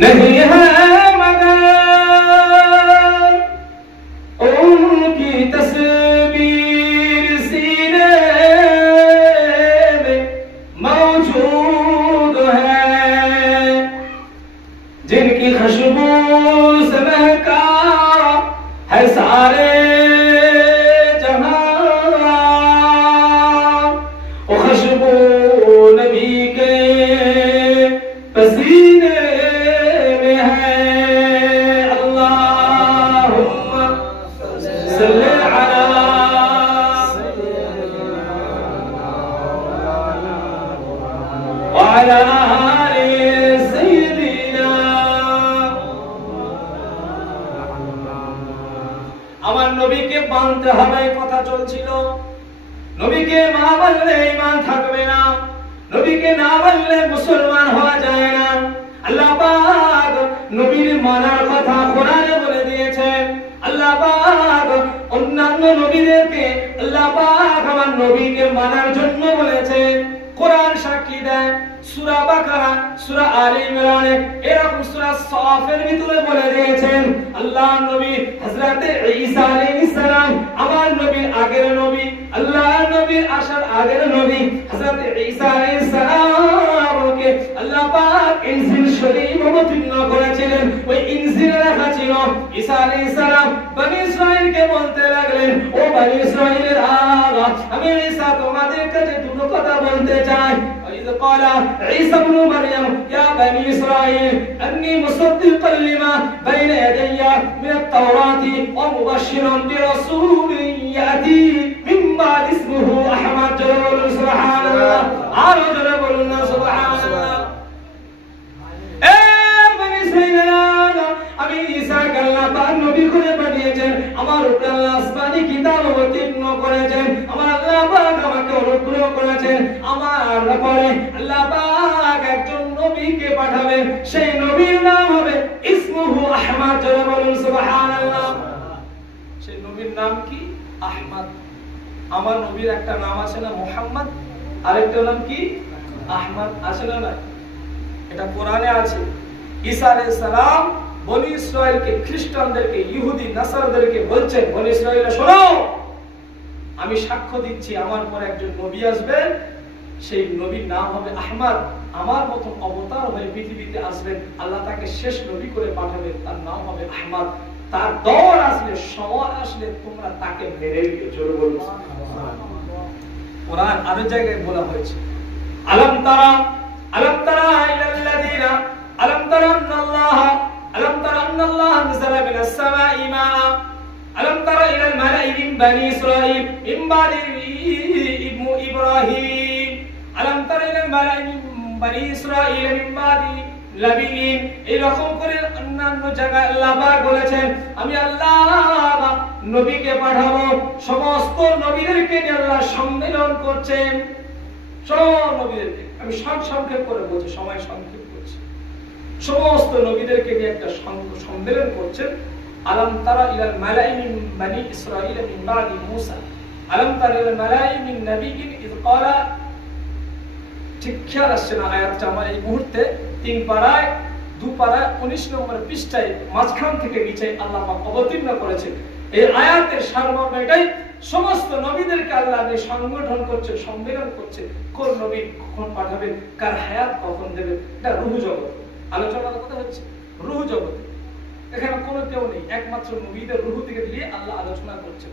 नहीं है मगर उनकी तस्वीर सीने में मौजूद है, जिनकी खुशबू से महका है सारे जहां, वो खुशबू नबी के पसीने में है। अल्लाहुम्मा सल्ली अला व अला आलि सय्यिदिना। আমার নবীকে মানতে হবে কথা চলছিল। নবীকে মা বললে ঈমান থাকবে না, নবীকে না বললে মুসলমান হওয়া যায় না। আল্লাহ পাক নবীর মানার কথা কোরআনে বলে দিয়েছেন। আল্লাহ পাক অন্যান্য নবীদেরকে আল্লাহ পাক আমার নবীকে মানার জন্য বলেছেন। কোরআন সাক্ষী দেয়, সূরা বাকারা, সূরা আলে ইমরান, এরকম সূরা সাফের ভিতরে বলে দিয়েছেন আল্লাহ নবী হযরত ঈসা আলাইহিস সালাম আমার নবীর আগের নবী, আল্লাহ নবীর আসার আগের নবী হযরত ঈসা আলাইহিস সালামকে আল্লাহ পাক ইনজিল শরীফ অবতীর্ণ করেছিলেন। ওই ইনজিলে লেখা ছিল ঈসা আলাইহিস সালাম বনি ইসরাঈলকে বলতে লাগলেন, ও বনি ইসরাঈলের আগা, আমি ঈসা তোমাদের কাছে দুটো কথা বলতে চাই। إذ قال عيسى ابن مريم يا بني إسرائيل أني مصدقا لما بين يدي من التوراة ومبشرا برسول يأتي من بعد اسمه أحمد جل سبحان الله عرض ربنا سبحان الله। بني إسرائيل আমি ঈসাকে আল্লাহ পাক নবী করে পাঠিয়েছেন, আমার উপরে আল্লাহ আসমানি কিতাব অবতীর্ণ করেছেন, আমার আল্লাহ পাক আমাকে অনুগ্রহ করেছেন। আমার পরে আল্লাহ পাক একজন নবীকে পাঠাবেন, সেই নবীর নাম হবে ইসমুহু আহমদ। জোরে বলুন সুবহানাল্লাহ। সেই নবীর নাম কি? আহমদ। আমার নবীর একটা নাম আছে না মুহাম্মদ, আরেকটা নাম কি? আহমদ। আছে না না? এটা কোরআনে আছে। ঈসা আলাইহিস সালাম বনি ইসরাঈলকে, খ্রিস্টানদেরকে, ইহুদি নাসারাদেরকে বলছেন, বনি ইসরাঈলরা শোনো, আমি সাক্ষ্য দিচ্ছি আমার পর একজন নবী আসবেন, সেই নবীর নাম হবে আহমদ, আমার মতন অবতার হয়ে পৃথিবীতে আসবেন, আল্লাহ তাকে শেষ নবী করে পাঠাবেন, তার নাম হবে আহমদ। তার দৌর আসলে, সময় আসলে তোমরা তাকে মেরে দিও। জোরে বলুন সুবহানাল্লাহ। কোরআন আরো জায়গায় বলা হয়েছে, আলম তারা ইলাল্লাযীনা আলম তারা আন্নাল্লাহ ألم تر أن الله نزل من السماء ماء ألم تر إلى الملأ من بني إسرائيل من بعد إبراهيم ألم تر إلى الملأ من بني إسرائيل من بعد لبين। এরকম করে অন্যান্য জায়গায় আল্লাহ পাক বলেছেন আমি আল্লাহ নবীকে পাঠাবো, সমস্ত নবীদেরকে নিয়ে আল্লাহ সম্মেলন করছেন, সব নবীদেরকে। আমি সংক্ষেপ করে বলছি, সময় সংক্ষেপ করছি। সমস্ত নবীদেরকে নিয়ে একটা সম্মেলন করছেন। আলম তারা ইলাল মালাই মিন বনি ইসরাঈল মিন বাদি মূসা আলম তারা ইলাল মালাই মিন নবিয়্যিন ইয ক্বালা। ঠিক খেয়াল আসছে না আয়াতটা আমার এই মুহূর্তে? 3 পারায় 2 পারায় 19 নম্বর পৃষ্ঠায় মাঝখান থেকে নিচে আল্লাহ পাক অবতীর্ণ করেছেন। এই আয়াতের সারমর্ম এটাই, সমস্ত নবীদেরকে আল্লাহ সংগঠন করছে, সম্মেলন করছে, কোন নবী কখন পাঠাবেন, কার হায়াত কখন দেবেন। এটা রূহ জগৎ আলোচনার কথা হচ্ছে, রূহ জগতে। এখানে কোনো কেউ নেই, একমাত্র নবীদের রূহ থেকে দিয়ে আল্লাহ আলোচনা করছেন।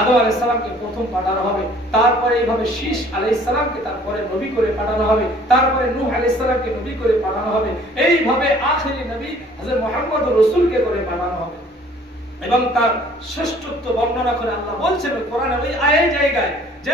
আদম আলাইহিস সালামকে প্রথম পাঠানো হবে, তারপরে এইভাবে শীশ আলাইহিস সালামকে তারপরে নবী করে পাঠানো হবে, তারপরে নূহ আলাইহিস সালামকে নবী করে পাঠানো হবে, এইভাবে আখেরি নবী হযরত মুহাম্মদ রাসূলকে করে পাঠানো হবে। এবং তার শ্রেষ্ঠত্ব বর্ণনা করে আল্লাহ বলছেন কোরআনে ওই আয়াত জায়গায় যে